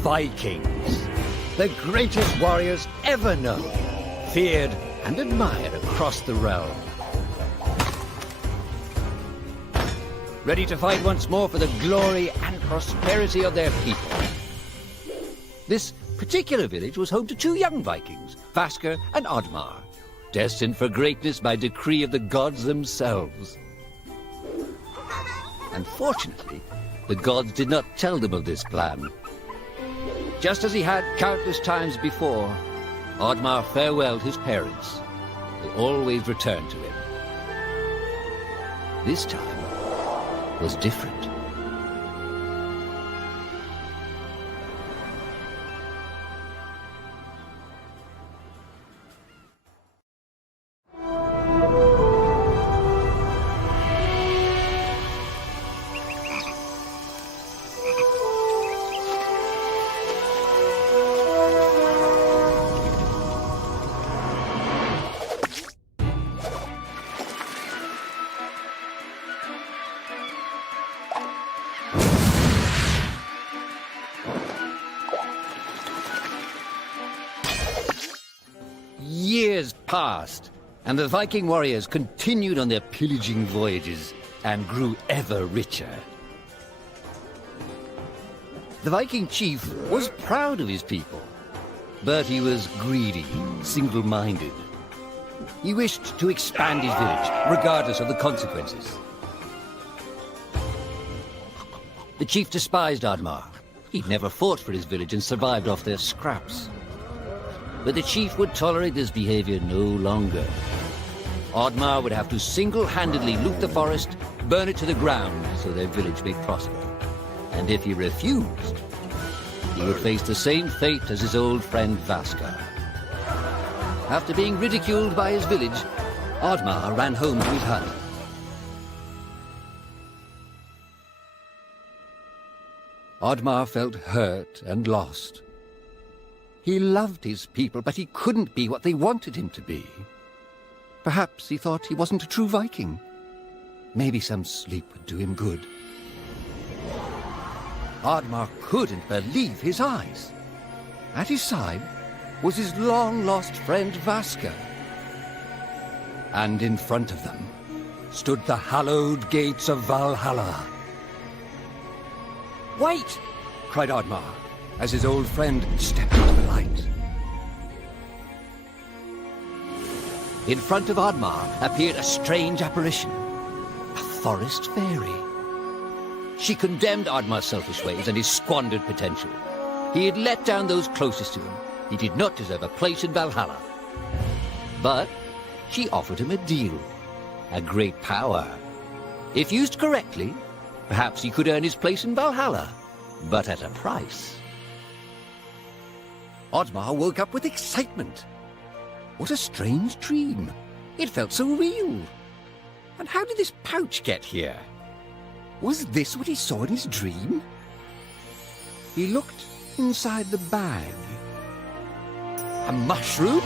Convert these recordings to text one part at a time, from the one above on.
Vikings, the greatest warriors ever known, feared and admired across the realm. Ready to fight once more for the glory and prosperity of their people. This particular village was home to two young Vikings, Vasker and Oddmar, destined for greatness by decree of the gods themselves. Unfortunately, the gods did not tell them of this plan. Just as he had countless times before, Oddmar farewelled his parents. They always returned to him. This time was different. Years passed, and the Viking warriors continued on their pillaging voyages and grew ever richer. The Viking chief was proud of his people, but he was greedy, single-minded. He wished to expand his village, regardless of the consequences. The chief despised Oddmar. He'd never fought for his village and survived off their scraps. But the chief would tolerate this behavior no longer. Oddmar would have to single-handedly loot the forest, burn it to the ground so their village may prosper. And if he refused, he would face the same fate as his old friend Vasker. After being ridiculed by his village, Oddmar ran home to his hut. Oddmar felt hurt and lost. He loved his people, but he couldn't be what they wanted him to be. Perhaps he thought he wasn't a true Viking. Maybe some sleep would do him good. Oddmar couldn't believe his eyes. At his side was his long-lost friend Vasker. And in front of them stood the hallowed gates of Valhalla. "Wait!" cried Oddmar, as his old friend stepped into the light. In front of Oddmar appeared a strange apparition, a forest fairy. She condemned Oddmar's selfish ways and his squandered potential. He had let down those closest to him. He did not deserve a place in Valhalla. But she offered him a deal, a great power. If used correctly, perhaps he could earn his place in Valhalla, but at a price. Oddmar woke up with excitement. What a strange dream. It felt so real. And how did this pouch get here? Was this what he saw in his dream? He looked inside the bag. A mushroom?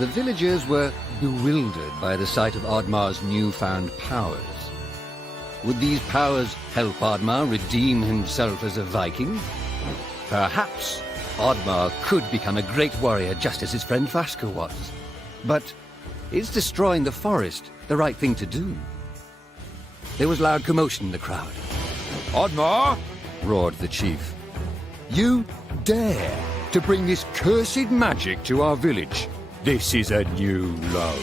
The villagers were bewildered by the sight of Oddmar's newfound powers. Would these powers help Oddmar redeem himself as a Viking? Perhaps Oddmar could become a great warrior just as his friend Vaska was. But is destroying the forest the right thing to do? There was loud commotion in the crowd. Oddmar! Roared the chief. You dare to bring this cursed magic to our village? This is a new low.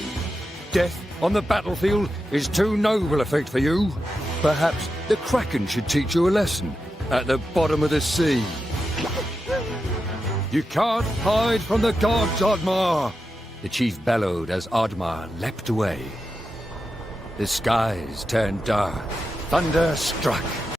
Death on the battlefield is too noble a fate for you. Perhaps the Kraken should teach you a lesson at the bottom of the sea. You can't hide from the gods, Oddmar! The chief bellowed as Oddmar leapt away. The skies turned dark. Thunder struck.